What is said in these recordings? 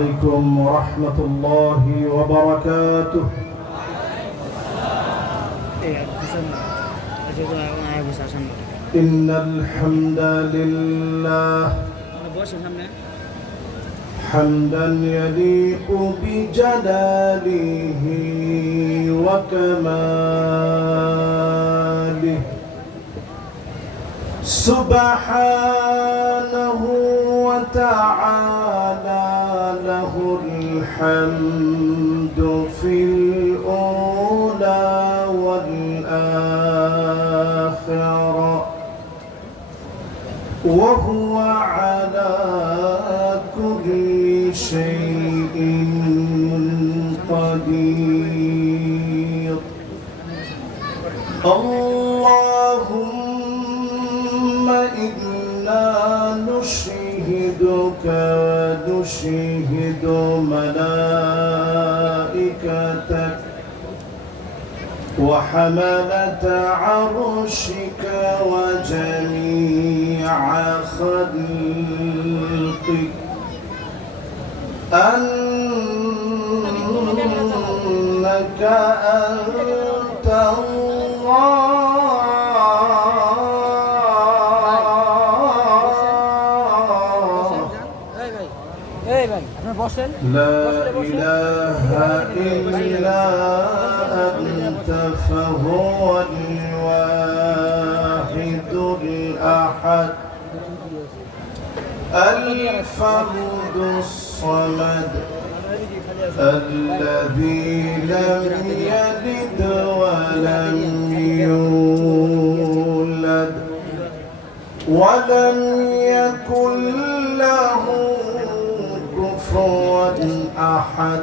عليكم ورحمة الله وبركاته. إن الحمد لله. حمدا يليق بجلاله وكماله. سبحانه وتعالى. له الحمد في الأولى وحملة عرشك وجميع خلقك أنك أنت الله لا إله إلا أنت فهو الواحد الأحد. الفرد الصمد الذي لم يلد ولم يولد ولم يكن له كفوا أحد.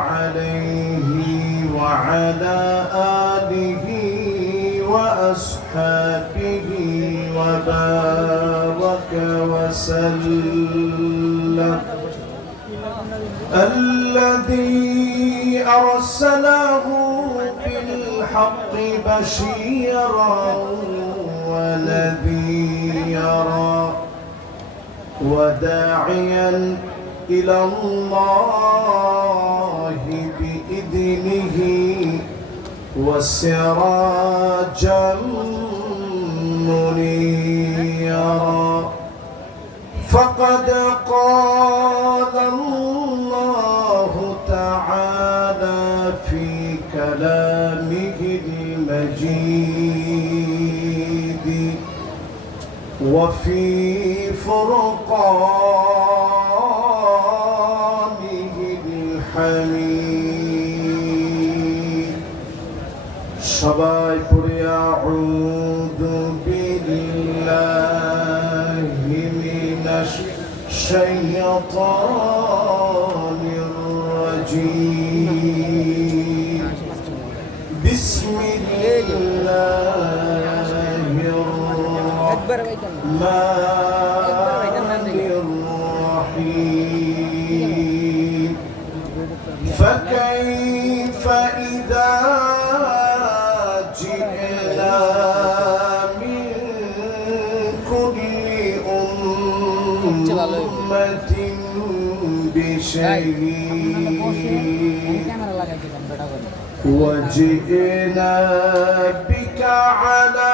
عليه وعلى آله وأصحابه وبارك وسلم. الذي أرسله بالحق بشيرا ونذيرا وداعيا إلى الله بإذنه وسراجا منيرا فقد قال الله تعالى في كلامه المجيد وفي فرقانه সবাই পড়ে আউযু বিল্লাহি মিনাশ শাইতানির রাজীম বিসমিল্লাহির একবার ভাইজান جئنا بك على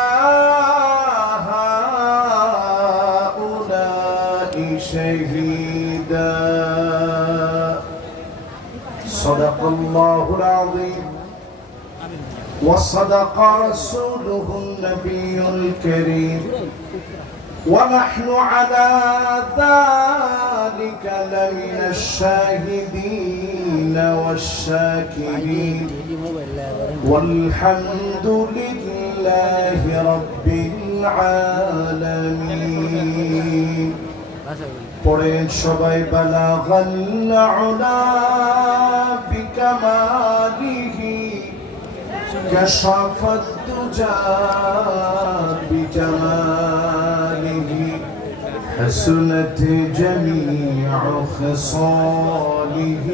هؤلاء شهيدا. صدق الله العظيم. وصدق رسوله النبي الكريم. ونحن على ذلك لمن الشاهدين والشاكرين. والحمد لله رب العالمين পড়েন সবাই বালাগাল উলা বিকামালিহি كشف الدجى بجماله حسنت جميع خصاله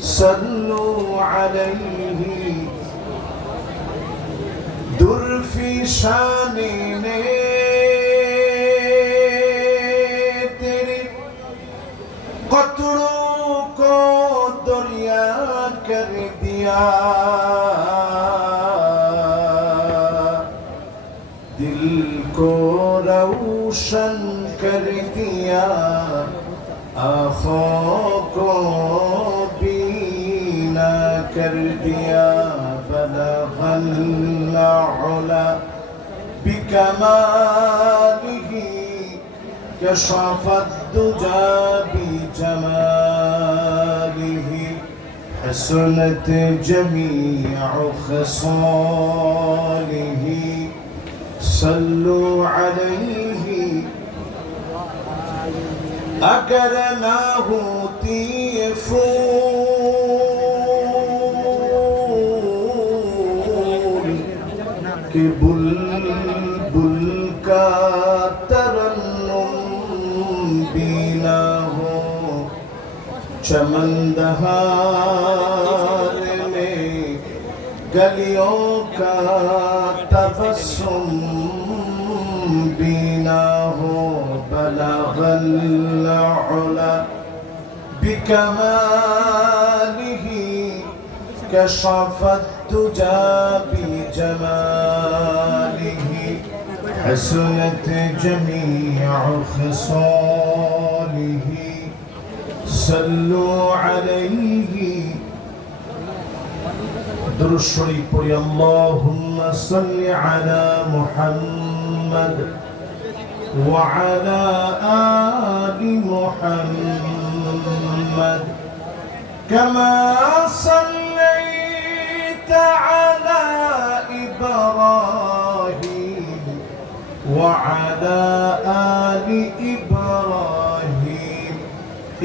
صلوا عليه निशानी ने तेरी कतड़ों को दुनिया कर दिया दिल को रोशन कर दिया आँखों को बीना कर दिया بكماله كشف الدجى بجماله حسنت جميع خصاله صلوا عليه اگر نہ چمن دہار میں گلیوں کا تبسم بھی نہ ہو بلغ العلا بكماله كشف الدجى بجماله حسنت جميع خصاله صلوا عليه. درود الشريف قل اللهم صل على محمد وعلى آل محمد. كما صليت على إبراهيم وعلى آل إبراهيم.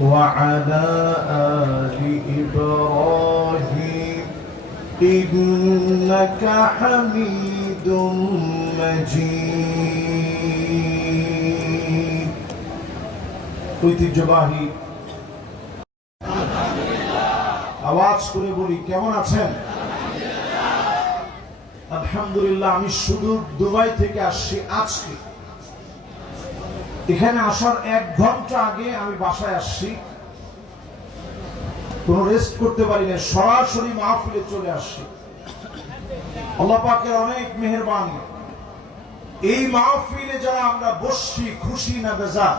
وعلى آل إبراهيم إنك حميد مجيد ঐতিহ্যবাহী আওয়াজ করে বলি কেমন আছেন আলহামদুলিল্লাহ আমি শুধু দুবাই থেকে আসছি আজকে এখানে আসার এক ঘণ্টা আগে আমি বাসায় আসছি। কোনো রেস্ট করতে পারি না সরাসরি মাহফিলে চলে আসছি। আল্লাহ পাকের অনেক মেহেরবানি। এই মাহফিলে যারা আমরা বসছি, খুশি না বেজা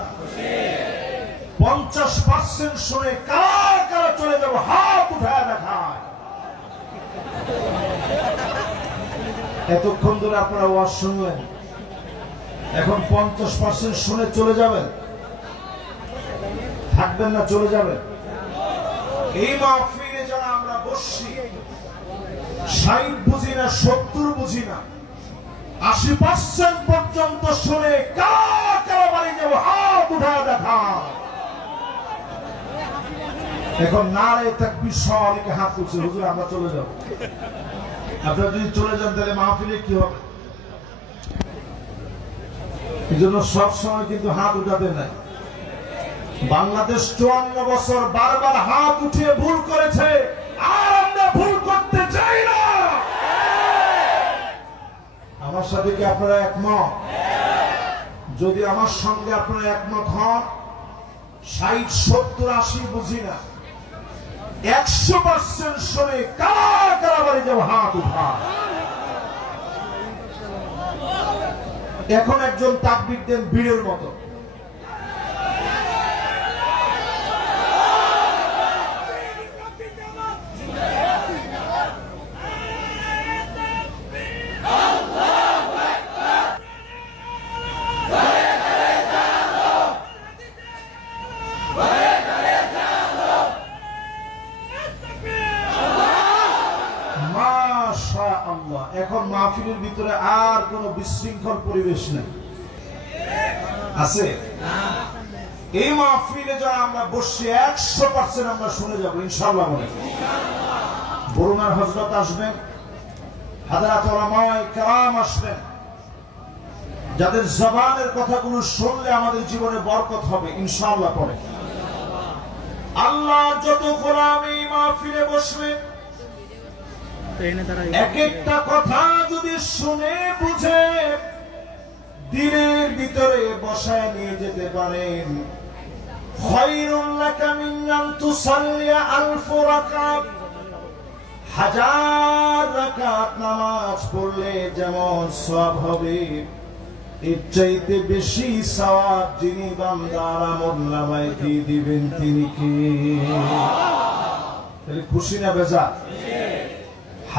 পঞ্চাশ পার্সেন্ট শুনে কারা কারা চলে যাব, হাত উঠায় দেখায়। এতক্ষণ ধরে আপনারা ওয়াজ শুনলেন? এখন পঞ্চাশ পার্সেন্ট শুনে চলে যাবেন। থাকবেন না, চলে যাবেন। এই মাহফিলে যারা আমরা বসছি, ষাট বুঝি না, সত্তর বুঝি না, আশি পার্সেন্ট পর্যন্ত শুনে কারা যাব, হাত উঠা দেখা। এখন নারে তাকবীর সহ অনেকে হাত তুলছে, হুজুর, আমরা চলে যাব। আপনারা যদি চলে যান, তাহলে মাহফিলে কি হবে? এই জন্য সবসময় কিন্তু হাত উঠাতে নাই বাংলাদেশ চুয়ান্ন বছর বারবার হাত উঠিয়ে ভুল করেছে, আর আমরা ভুল করতে চাই না। আমার সাথে কি আপনারা একমত? যদি আমার সঙ্গে আপনারা একমত হন, ষাট, সত্তর, আশি বুঝি না, একশো পার্সেন্ট শুনে কারা কারা বাড়ি যাব হাত উঠা এখন একজন তাকবির দেন বীরের মতো। এখন মাহফিলের ভিতরে আর কোনো বিশৃঙ্খল পরিবেশ নেই। আছে? এই মাহফিলে যারা আমরা বসছি, একশো পার্সেন্ট আমরা শুনে যাব ইনশাল্লাহ বলে বরুণার হজরত আসবেন হাজারাত ওলামায় কেরাম আসবেন। যাদের জবানের কথাগুলো শুনলে আমাদের জীবনে বরকত হবে, ইনশাআল্লাহ পরে। আল্লাহ যত গোলাম এই মাহফিলে বসবে এক একটা কথা যদি শুনে, বুঝে দিনের ভিতরে বসায় নিয়ে যেতে পারেন। হাজার নামাজ পড়লে যেমন সব হবে, এর চাইতে বেশি সওয়াব যিনি বান্দার আমল দিবেন তিনি কে? খুশি না বেজা?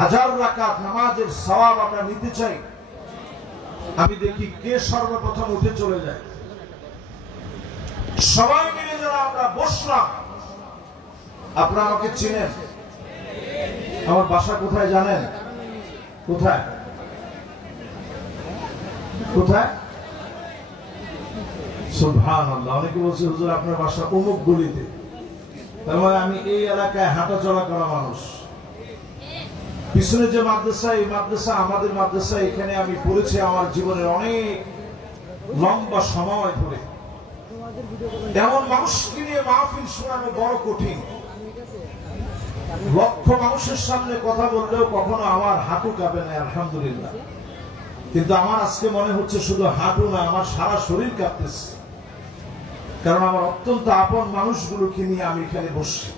হাজার রাকাত নামাজের সওয়াব আমরা নিতে চাই। আমি দেখি কে সর্বপ্রথম উঠে চলে যায়। সবাই মিলে যারা আমরা বসলাম, আপনারা আমাকে চেনেন? আমার বাসা কোথায় জানেন? কোথায়? কোথায়? আল্লাহ অনেকে বলছে, হুজুর, আপনার বাসা অমুক গলিতে। তার মানে আমি এই এলাকায় হাঁটা চলা করা মানুষ। পিছনে যে মাদ্রাসা, এই মাদ্রাসা আমাদের মাদ্রাসা, এখানে আমি পড়েছি আমার জীবনের অনেক লম্বা সময় ধরে। এমন মানুষকে নিয়ে মাহফিল শোনানো বড় কঠিন। লক্ষ মানুষের সামনে কথা বললেও কখনো আমার হাঁটু কাঁপে না, আলহামদুলিল্লাহ। কিন্তু আমার আজকে মনে হচ্ছে শুধু হাঁটু না, আমার সারা শরীর কাঁপতেছে। কারণ আমার অত্যন্ত আপন মানুষগুলোকে নিয়ে আমি এখানে বসছি।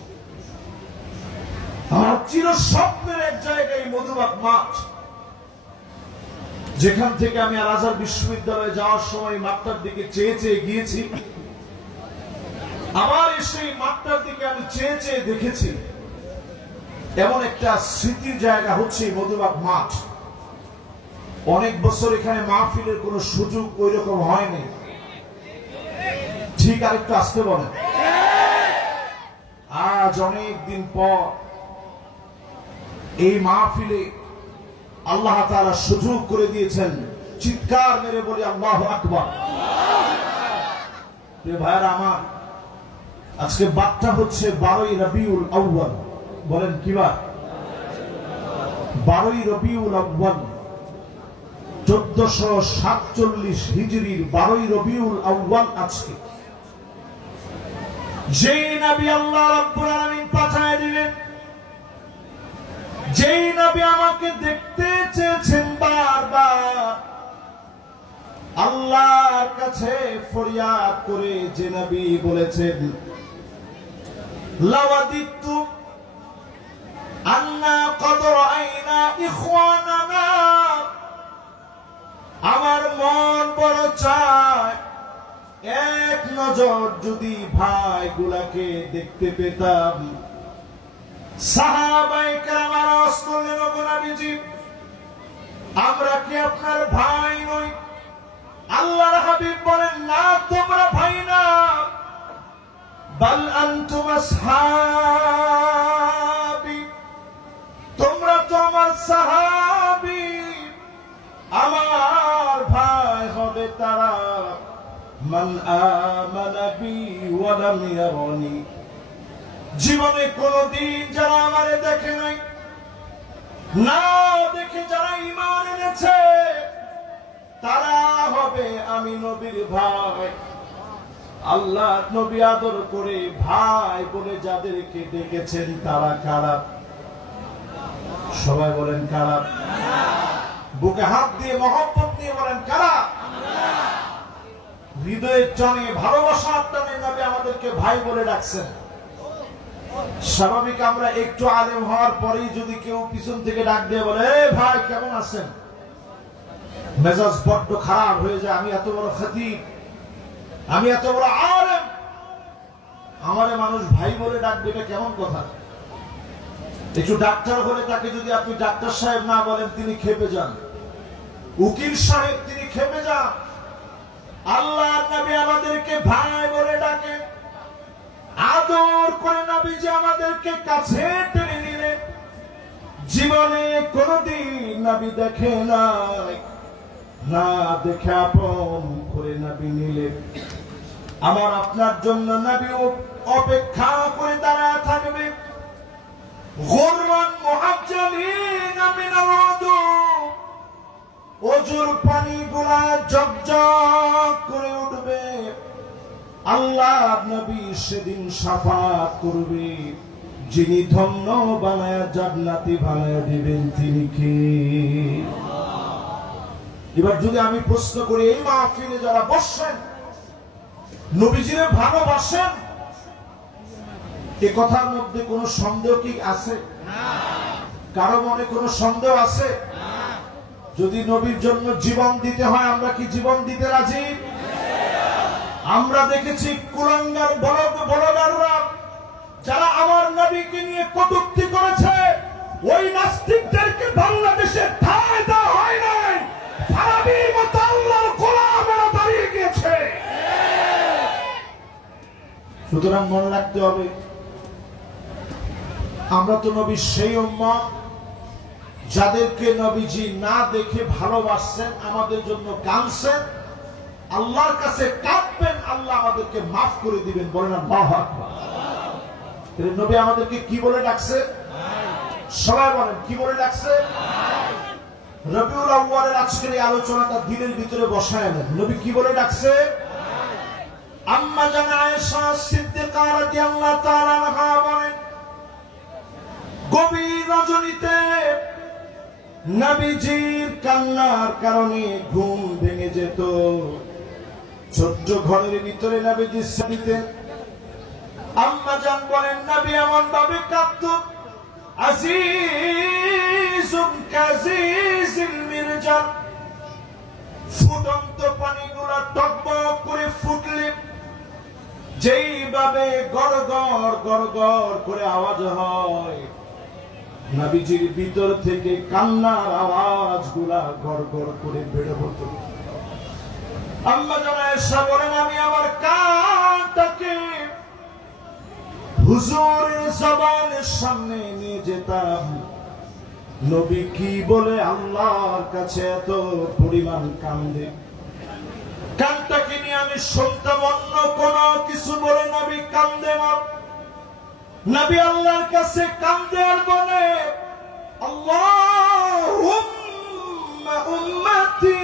আমার চির স্বপ্নের এক জায়গায় মধুবাগ মাঠ। যেখান থেকে আমি আল আজহার বিশ্ববিদ্যালয়ে যাওয়ার সময় মাঠটার দিকে চেয়ে চেয়ে গিয়েছি। আবার এসে এই মাঠটার দিকে আমি চেয়ে চেয়ে দেখেছি। এমন একটা স্মৃতির জায়গা হচ্ছে মধুবাগ মাঠ। অনেক বছর এখানে মাহফিলের কোনো সুযোগ ওই রকম হয়নি। ঠিক আরেকটু আসতে বলেন। আজ অনেক দিন পর এই মাহফিলে আল্লাহ তাআলা সুযোগ করে দিয়েছেন। চিৎকার মেরে বলি, আল্লাহ আকবার। ভাইয়ারা আমার, আজকে বারটা হচ্ছে বারোই রবিউল আউ্বাল বলেন কি বার? বারোই রবিউল আউ্বাল চোদ্দশো সাতচল্লিশ হিজরির বারোই রবিউল আউ্বাল আজকে। যে নবী আল্লাহ রাব্বুল আলামিন পাঠায় দিলেন যেই নবী আমাকে দেখতে চেয়েছেন বারবার, আল্লাহর কাছে ফরিয়াদ করে যে নবী বলেছেন লাওয়াদিতু আন্না কদ রাআইনা ইখওয়ানানা। আমার মন বড় চায়, এক নজর যদি ভাই গুলাকে দেখতে পেতাম সাহাবাই কারামার অস্ত্রের নবীজি, আমরা কি আপনার ভাই নই? আল্লাহর হাবিব বলেন, না, তোমরা ভাই না। বাল আনতুম আসহাবি, তোমরা তো আমার সাহাবি। আমার ভাই হবে তারা। মান আমানা বি ওয়া লাম ইয়ারানি। জীবনে কোনদিন যারা আমারে দেখে নাই, না দেখে যারা ইমান এনেছে, তারা হবে আমি নবীর ভাই। আল্লাহ নবী আদর করে ভাই বলে যাদেরকে ডেকেছেন তারা খারাপ সবাই বলেন খারাপ বুকে হাত দিয়ে মহব্বত দিয়ে বলেন খারাপ হৃদয়ের জনে ভালোবাসার টানে নবী আমাদেরকে ভাই বলে ডাকছেন। স্বাভাবিক আমরা একটু আলেম হওয়ার পরেই যদি কেউ পিছন থেকে ডাক দিয়ে বলে, "এ ভাই, কেমন আছেন? মেজাজ বড্ড খারাপ হয়ে যায়, আমি এত বড় খতিব, আমি এত বড় আলেম। আমারে মানুষ ভাই বলে ডাকবে, এটা কেমন কথা? একটু ডাক্তার হলে তাকে যদি আপনি ডাক্তার সাহেব না বলেন, তিনি খেপে যান। উকিল সাহেব, তিনি খেপে যান। আল্লাহ নবী আমাদেরকে ভাই বলে ডাকেন। আদর করে নবীজি আমাদেরকে কাছে টেনে নিলেন জীবনে কোনদিন নাবি দেখে নাই। না দেখে আপন করে নাবি নিলে। আমার আপনার জন্য নাবি অপেক্ষা করে দাঁড়ায় থাকবে। অজুর পানি গুলা জগজগ করে উঠবে। যিনি ধন্য বানায় জান্নাতি বানায় দিবেন, তিনি কে? এবার যদি আমি প্রশ্ন করি, এই মাহফিলে যারা বসছেন, নবীজিরে ভালোবাসেন? এ কথার মধ্যে কোনো সন্দেহ কি আছে? কারও মনে কোনো সন্দেহ আছে? যদি নবীর জন্য জীবন দিতে হয়, আমরা কি জীবন দিতে রাজি? আমরা দেখেছি কুলাঙ্গার বলদ বলদাররা যারা আমার নবীকে নিয়ে কটূক্তি করেছে, ওই নাস্তিকদেরকে বাংলাদেশে ঠাঁই দেওয়া হয় নাই। ফারাবির মতো আল্লাহর দাঁড়িয়ে গিয়েছে। সুতরাং মনে রাখতে হবে, আমরা তো নবীর সেই উম্মা যাদেরকে নবীজি না দেখে ভালোবাসছেন, আমাদের জন্য কাঁদছেন আল্লাহর কাছে কাঁদবেন, আল্লাহ আমাদেরকে মাফ করে দিবেন, বলেন আল্লাহু নবী আমাদেরকে কি বলে ডাকছে? সবাই বলেন, কি বলে ডাকছে? রবিউল আউয়ালের আজকের এই আলোচনাটা দিনের ভিতরে বসায় নবী কি বলে ডাকছে? আম্মা জানা আয়েশা সিদ্দিকা রাদিয়াল্লাহু তাআলা আনহা বলেন, গভীর রজনীতে নবীজির কান্নার কারণে ঘুম ভেঙে যেত। ছোট্ট ঘরের ভিতরে নবীজি দিতেন আম্মা জান বলেন, নবী, এমন ভাবে টকবক করে আওয়াজ হয় ভিতর থেকে কান্নার আওয়াজগুলা গড় করে বেড়ে হতো। আম্মা জানায়েশা বলেন, আমি আমার কানটাকে হুজুরের জবানের সামনে নিয়ে যেতাম। নবী কি বলে, আল্লাহর কাছে এত পরিমাণ কান্দে। কানটাকে নিয়ে আমি শুনতাম, অন্য কোন কিছু বলে নবী কান্দে না। নবী আল্লাহর কাছে কান্দে আর বলে আল্লাহ উম্মতি